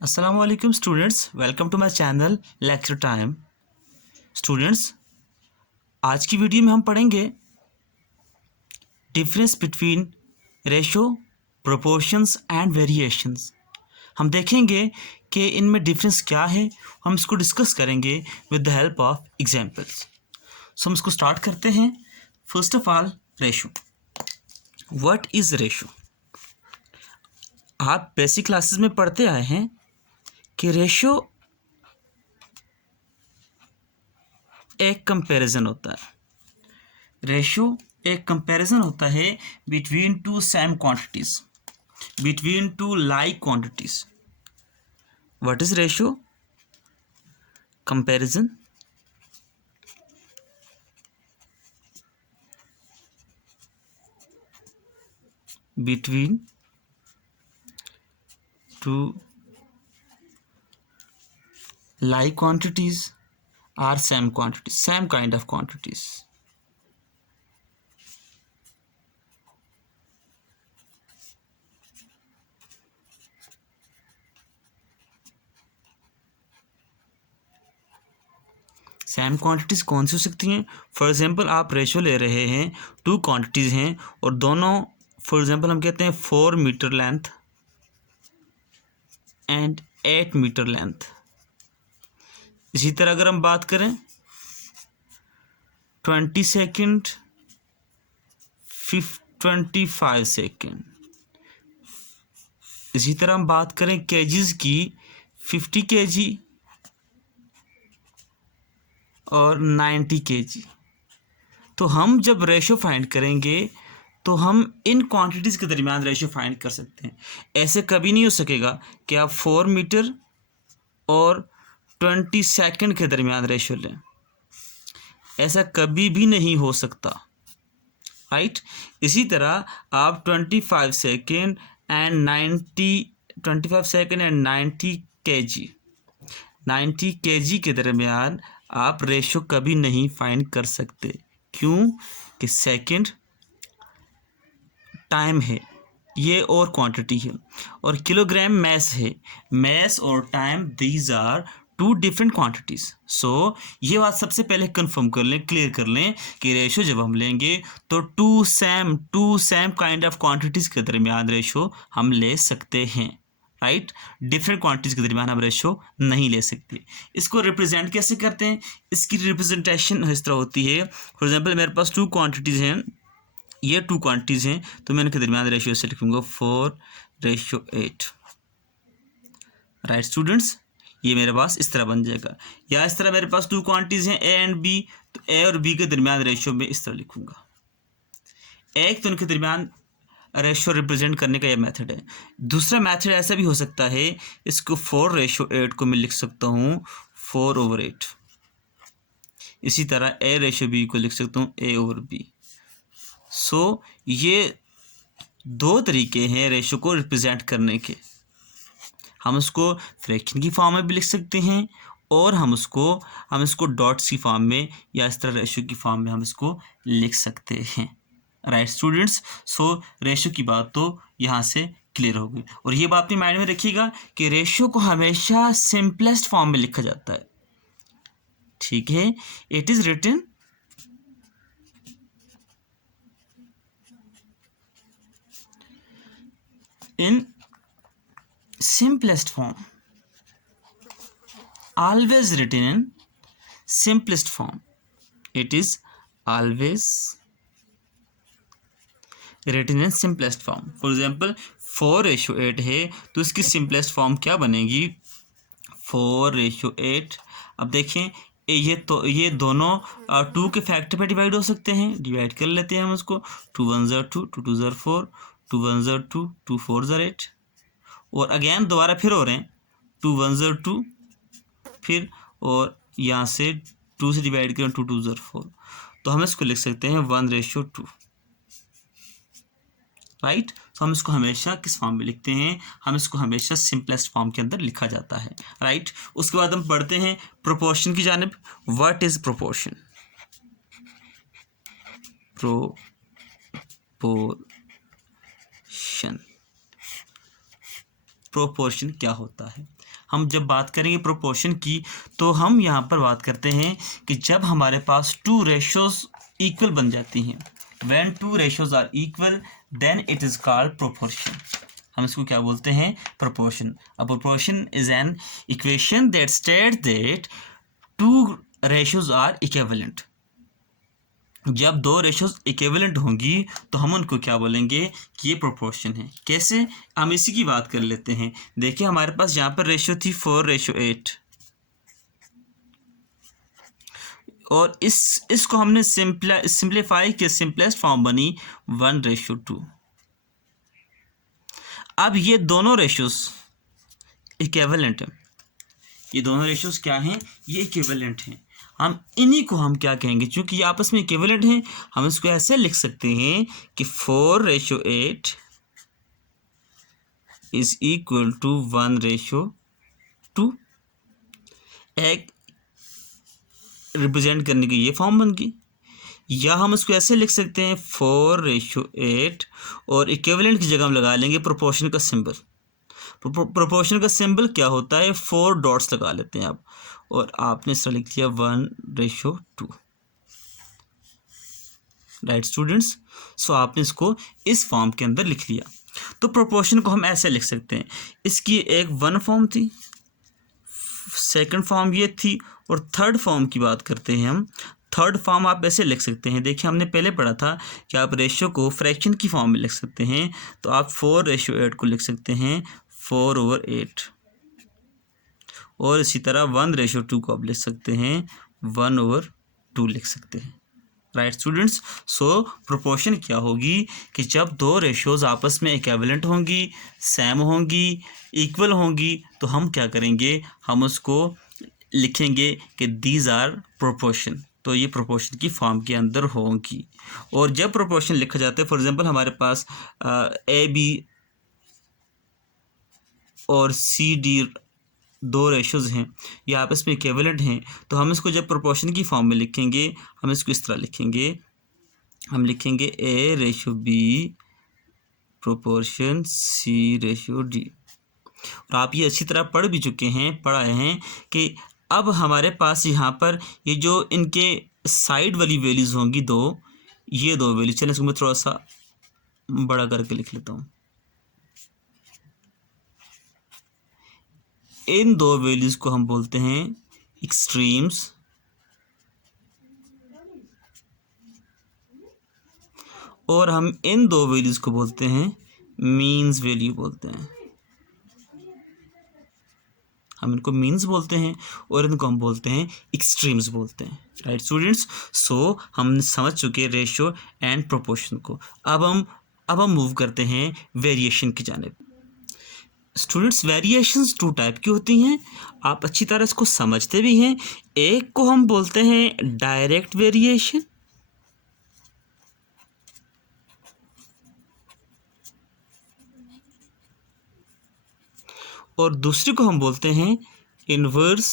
अस्सलाम वालेकुम students, welcome to my channel lecture time. Students, आज की वीडियो में हम पढ़ेंगे difference between ratio, proportions and variations. हम देखेंगे कि इनमें डिफरेंस क्या है। हम इसको डिस्कस करेंगे with the help of examples. So हम इसको स्टार्ट करते हैं। First of all, ratio. What is ratio? आप बेसिक क्लासेस में पढ़ते आए हैं कि रेशो एक कंपैरिजन होता है। रेशो एक कंपैरिजन होता है between two same quantities, between two like quantities. What is ratio? Comparison between two like quantities or same quantities, same kind of quantities. Same quantities कौन सी हो सकती हैं? फॉर एग्जांपल, आप रेशो ले रहे हैं, टू क्वांटिटीज़ हैं और दोनों, फॉर एग्जांपल हम कहते हैं 4 metre length and 8 metre length. इसी तरह अगर हम बात करें 20 सेकेंड 25 सेकेंड, इसी तरह हम बात करें केजीज की 50 केजी और 90 केजी। तो हम जब रेशो फाइंड करेंगे तो हम इन क्वांटिटीज़ के दरमियान रेशो फाइंड कर सकते हैं। ऐसे कभी नहीं हो सकेगा कि आप 4 मीटर और 20 सेकेंड के दरमियान रेशो लें। ऐसा कभी भी नहीं हो सकता, राइट। इसी तरह आप 25 सेकेंड एंड 90 केजी, 90 केजी के दरमियान आप रेशो कभी नहीं फाइंड कर सकते। क्यों? कि सेकेंड टाइम है ये और क्वांटिटी है, और किलोग्राम मैस है। मैस और time, these are two different quantities. So ये बात सबसे पहले कंफर्म कर लें, क्लियर कर लें कि रेशो जब हम लेंगे तो two same kind of quantities के दरमियान रेशो हम ले सकते हैं, राइट। डिफरेंट क्वांटिटीज़ के दरमियान हम रेशो नहीं ले सकते। इसको रिप्रेजेंट कैसे करते हैं? इसकी रिप्रेजेंटेशन इस तरह होती है। फॉर एग्जांपल, मेरे पास टू क्वांटिटीज़ हैं, ये टू क्वांटिटीज़ हैं, तो मैं इनके दरमियान रेशियो से लिखूंगा 4:8, राइट स्टूडेंट्स। ये मेरे पास इस तरह बन जाएगा। या इस तरह मेरे पास टू क्वांटिटीज़ हैं, ए एंड बी, तो ए और बी के दरमियान रेशियो में इस तरह लिखूंगा। एक तो इनके दरमियान रेशियो रिप्रेजेंट करने का ये मेथड है। दूसरा मेथड ऐसा भी हो सकता है, इसको 4:8 को मैं लिख सकता हूँ 4/8। इसी तरह A/B को लिख सकता हूँ A/B। सो ये दो तरीके हैं रेशो को रिप्रेजेंट करने के। हम उसको फ्रैक्शन की फॉर्म में भी लिख सकते हैं और हम इसको डॉट्स की फॉर्म में या इस तरह रेशो की फॉर्म में हम इसको लिख सकते हैं, राइट स्टूडेंट्स। सो रेशो की बात तो यहाँ से क्लियर हो गई। और ये बात अपने माइंड में रखिएगा कि रेशो को हमेशा सिंपलेस्ट फॉर्म में लिखा जाता है, ठीक है। It is written in simplest form, always written in simplest form. It is always written in simplest form. For example, 4:8 है तो इसकी simplest form क्या बनेगी? 4:8। अब देखें, ये दोनों 2 के फैक्टर पे डिवाइड हो सकते हैं। डिवाइड कर लेते हैं हम उसको। 2 1 ज़ा 2, 2 2 ज़ा 4, 2 1 ज़ा 2, 2 4 ज़ा 8। और अगेन दोबारा फिर हो रहे हैं, 2 1 ज़ा 2, फिर और यहाँ से 2 से डिवाइड करें 2 2 ज़ा 4, तो हम इसको लिख सकते हैं 1:2, राइट। तो हम इसको हमेशा किस फॉर्म में लिखते हैं? हम इसको हमेशा सिंपलेस्ट फॉर्म के अंदर लिखा जाता है, राइट। उसके बाद हम पढ़ते हैं प्रोपोर्शन की जानिब। What is proportion? प्रोपोर्शन क्या होता है? हम जब बात करेंगे प्रोपोर्शन की तो हम यहाँ पर बात करते हैं कि जब हमारे पास टू रेशोज इक्वल बन जाती हैं, when two ratios are equal then it is called proportion. हम इसको क्या बोलते हैं? Proportion. A proportion is an equation that states that two ratios are equivalent. जब दो रेशोज इक्विवेलेंट होंगी तो हम उनको क्या बोलेंगे कि ये प्रोपोर्शन है। कैसे? हम इसी की बात कर लेते हैं। देखिए हमारे पास यहाँ पर रेशो थी 4:8 और इसको हमने सिंप्लीफाई किया, सिंपलेस्ट फॉर्म बनी 1:2। अब ये दोनों रेशोज इक्विवेलेंट है, ये दोनों रेशोज क्या हैं? ये इक्विवेलेंट हैं। हम इन्हीं को हम क्या कहेंगे? क्योंकि ये आपस में इक्विवेलेंट हैं, हम इसको ऐसे लिख सकते हैं कि 4:8 इज इक्वल टू 1:2। एक रिप्रेजेंट करने की ये फॉर्म बन गई। या हम इसको ऐसे लिख सकते हैं 4:8 और इक्विवेलेंट की जगह हम लगा लेंगे प्रोपोर्शन का सिंबल। प्रोपोर्शन का सिंबल क्या होता है? 4 डॉट्स लगा लेते हैं आप, और आपने इस तरह लिख दिया 1:2। Right students? सो आपने इसको इस फॉर्म के अंदर लिख लिया। तो प्रोपोर्शन को हम ऐसे लिख सकते हैं, इसकी एक वन फॉर्म थी, सेकंड फॉर्म ये थी, और थर्ड फॉर्म की बात करते हैं हम। थर्ड फॉर्म आप ऐसे लिख सकते हैं। देखिए हमने पहले पढ़ा था कि आप रेशियो को फ्रैक्शन की फॉर्म में लिख सकते हैं, तो आप 4:8 को लिख सकते हैं 4/8, और इसी तरह 1:2 को आप लिख सकते हैं 1/2 लिख सकते हैं। Right students? सो प्रोपोर्शन क्या होगी कि जब दो रेशियोज आपस में इक्विवेलेंट होंगी, सेम होंगी, इक्वल होंगी, तो हम क्या करेंगे? हम उसको लिखेंगे कि दीज आर प्रोपोर्शन। तो ये प्रोपोर्शन की फॉर्म के अंदर होंगी। और जब प्रोपोर्शन लिखा जाता है, फॉर एग्जांपल हमारे पास AB और CD दो रेशोज़ हैं, ये आपस में इक्विवेलेंट हैं, तो हम इसको जब प्रोपोर्शन की फॉर्म में लिखेंगे, हम इसको इस तरह लिखेंगे, हम लिखेंगे A/B प्रोपोर्शन C/D। और आप ये अच्छी तरह पढ़ भी चुके हैं, पढ़ाए हैं कि अब हमारे पास यहाँ पर ये जो इनके साइड वाली वैल्यूज़ होंगी दो, ये दो वैल्यू, चलिए इसको मैं थोड़ा सा बड़ा करके लिख लेता हूँ। इन दो वैल्यूज़ को हम बोलते हैं एक्सट्रीम्स, और हम इन दो वैल्यूज़ को बोलते हैं मीन्स वैल्यू बोलते हैं। हम इनको मीन्स बोलते हैं और इनको हम बोलते हैं एक्सट्रीम्स बोलते हैं। Right students? सो हम समझ चुके रेशियो एंड प्रोपोर्शन को। अब हम मूव करते हैं वेरिएशन की जानिब। स्टूडेंट्स, वेरिएशंस टू टाइप की होती हैं, आप अच्छी तरह इसको समझते भी हैं। एक को हम बोलते हैं डायरेक्ट वेरिएशन, और दूसरे को हम बोलते हैं इनवर्स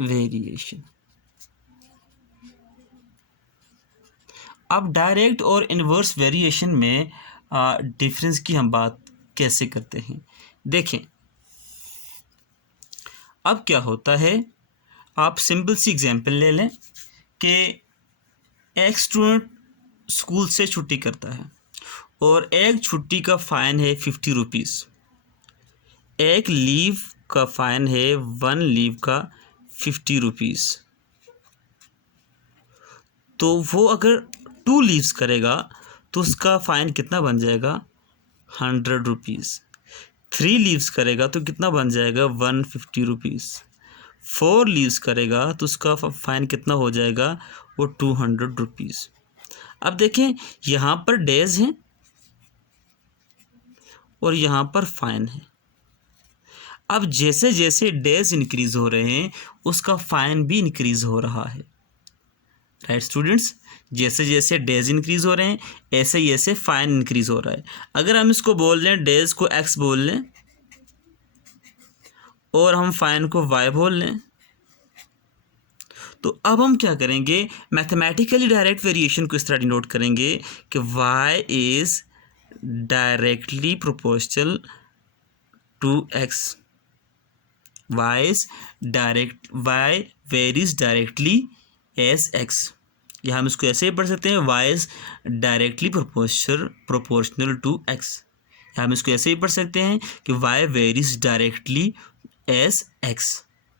वेरिएशन। अब डायरेक्ट और इनवर्स वेरिएशन में डिफरेंस की हम बात कैसे करते हैं? देखें, अब क्या होता है, आप सिंपल सी एग्जांपल ले लें कि एक स्टूडेंट स्कूल से छुट्टी करता है और एक छुट्टी का फ़ाइन है 50 रुपीज़, एक लीव का फ़ाइन है 1 लीव का 50 रुपीज़। तो वो अगर 2 लीव्स करेगा तो उसका फ़ाइन कितना बन जाएगा? 100 रुपीज़। 3 लीव्स करेगा तो कितना बन जाएगा? 150 रुपीज़। 4 लीव्स करेगा तो उसका फ़ाइन कितना हो जाएगा? वो 200 रुपीज़। अब देखें, यहाँ पर डेज़ हैं और यहाँ पर फ़ाइन है। अब जैसे जैसे डेज़ इंक्रीज़ हो रहे हैं उसका फ़ाइन भी इंक्रीज़ हो रहा है। Right students? जैसे जैसे डेज़ इंक्रीज़ हो रहे हैं ऐसे ही ऐसे फ़ाइन इंक्रीज़ हो रहा है। अगर हम इसको बोल लें, डेज़ को x बोल लें और हम फ़ाइन को y बोल लें, तो अब हम क्या करेंगे? मैथमेटिकली डायरेक्ट वेरिएशन को इस तरह डिनोट करेंगे कि y is directly proportional 2x, y varies directly as x। या हम इसको ऐसे ही पढ़ सकते हैं, y is directly proportional to x। या हम इसको ऐसे ही पढ़ सकते हैं कि y varies directly as x।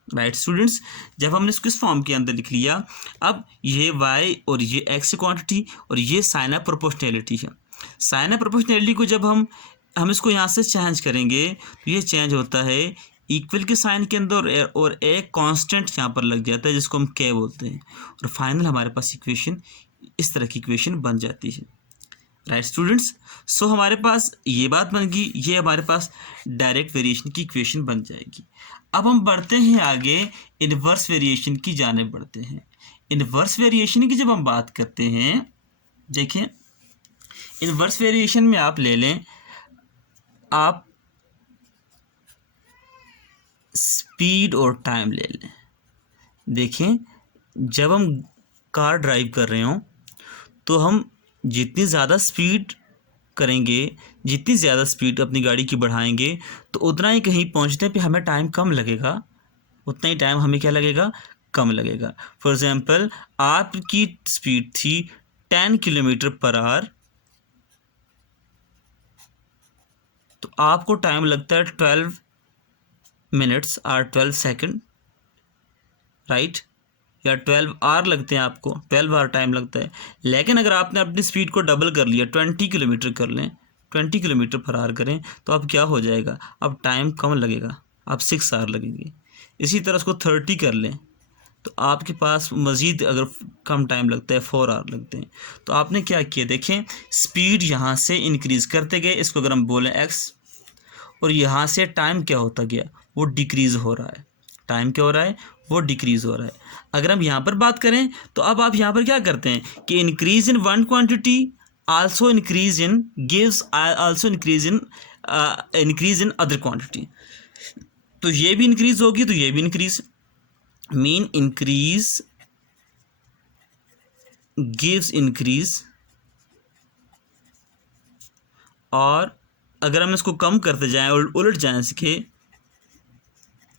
Right students, जब हमने इसको इस फॉर्म के अंदर लिख लिया, अब ये y और ये x क्वांटिटी और ये साइन ऑफ प्रोपोर्शनैलिटी है। साइन ऑफ प्रोपोर्शनैलिटी को जब हम इसको यहाँ से चेंज करेंगे तो ये चेंज होता है इक्वल के साइन के अंदर और एक कांस्टेंट यहाँ पर लग जाता है जिसको हम k बोलते हैं, और फाइनल हमारे पास इक्वेशन इस तरह की इक्वेशन बन जाती है। राइट स्टूडेंट्स, सो हमारे पास ये बात बन गई, ये हमारे पास डायरेक्ट वेरिएशन की इक्वेशन बन जाएगी। अब हम बढ़ते हैं आगे, इनवर्स वेरिएशन की जाने बढ़ते हैं। इनवर्स वेरिएशन की जब हम बात करते हैं, देखें इनवर्स वेरिएशन में आप ले लें, आप स्पीड और टाइम ले लें। देखें, जब हम कार ड्राइव कर रहे हों तो हम जितनी ज़्यादा स्पीड करेंगे, जितनी ज़्यादा स्पीड अपनी गाड़ी की बढ़ाएंगे, तो उतना ही कहीं पहुंचने पे हमें टाइम कम लगेगा, उतना ही टाइम हमें क्या लगेगा, कम लगेगा। फॉर एग्जांपल, आपकी स्पीड थी 10 किलोमीटर पर आवर, तो आपको टाइम लगता है 12 मिनट्स और 12 सेकंड, राइट, या 12 आवर लगते हैं, आपको 12 आवर टाइम लगता है। लेकिन अगर आपने अपनी स्पीड को डबल कर लिया, 20 किलोमीटर कर लें, 20 किलोमीटर पर आवर करें, तो अब क्या हो जाएगा, अब टाइम कम लगेगा, अब 6 आवर लगेंगे। इसी तरह उसको 30 कर लें तो आपके पास मज़ीद अगर कम टाइम लगता है, 4 आवर लगते हैं। तो आपने क्या किया, देखें स्पीड यहाँ से इंक्रीज़ करते गए, इसको अगर हम बोलें x, और यहाँ से टाइम क्या होता गया, वो डिक्रीज़ हो रहा है, टाइम क्या हो रहा है, वो डिक्रीज़ हो रहा है। अगर हम यहाँ पर बात करें तो अब आप यहाँ पर क्या करते हैं कि increase in one quantity also increase in gives also increase in other quantity. तो ये भी इंक्रीज़ होगी तो ये भी increase, mean increase gives increase, और अगर हम इसको कम करते जाएं और उलट जाएं सीखे,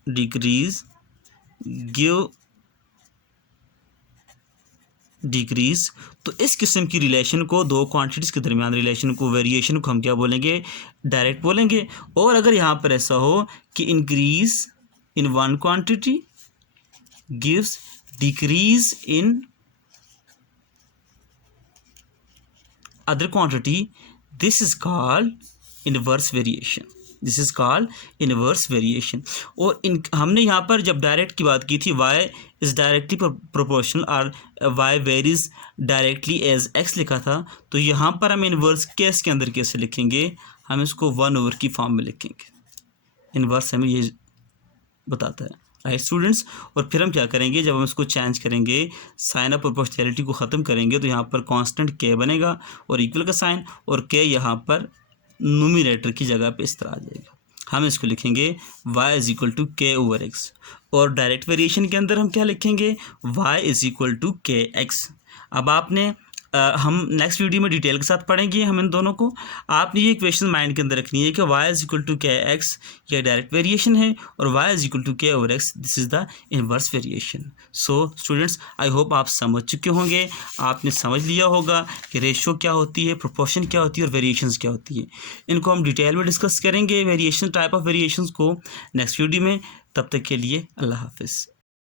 डिक्रीज़ गिव डिक्रीज़। तो इस किस्म की रिलेशन को, दो क्वांटिटीज़ के दरमियान रिलेशन को, वेरिएशन को हम क्या बोलेंगे, डायरेक्ट बोलेंगे। और अगर यहाँ पर ऐसा हो कि increase in one quantity gives decrease in other quantity, this is called inverse variation, this is called inverse variation. और हमने यहाँ पर जब डायरेक्ट की बात की थी, y इज़ डायरेक्टली प्रोपोर्शनल और y varies directly as x लिखा था, तो यहाँ पर हम इनवर्स केस के अंदर कैसे लिखेंगे, हम इसको 1/, की फॉर्म में लिखेंगे। इनवर्स हमें ये बताता है, राइट स्टूडेंट्स। और फिर हम क्या करेंगे, जब हम इसको चेंज करेंगे, साइन ऑफ प्रोपोर्शनैलिटी को ख़त्म करेंगे, तो यहाँ पर कांस्टेंट k बनेगा और इक्वल का साइन, और k यहाँ पर नोमिनेटर की जगह पे इस तरह आ जाएगा। हम इसको लिखेंगे y is equal to k/x, और डायरेक्ट वेरिएशन के अंदर हम क्या लिखेंगे, y is equal to kx। अब आपने हम नेक्स्ट वीडियो में डिटेल के साथ पढ़ेंगे हम इन दोनों को। आपने ये इक्वेशन माइंड के अंदर रखनी है कि y is equal to kx ये डायरेक्ट वेरिएशन है, और y is equal to k/x this is the inverse variation. So students, I hope आप समझ चुके होंगे, आपने समझ लिया होगा कि रेशो क्या होती है, प्रोपोर्शन क्या होती है और वेरिएशंस क्या होती है। इनको हम डिटेल में डिस्कस करेंगे, वेरिएशन, टाइप ऑफ वेरिएशंस को नेक्स्ट वीडियो में। तब तक के लिए अल्लाह हाफिज़।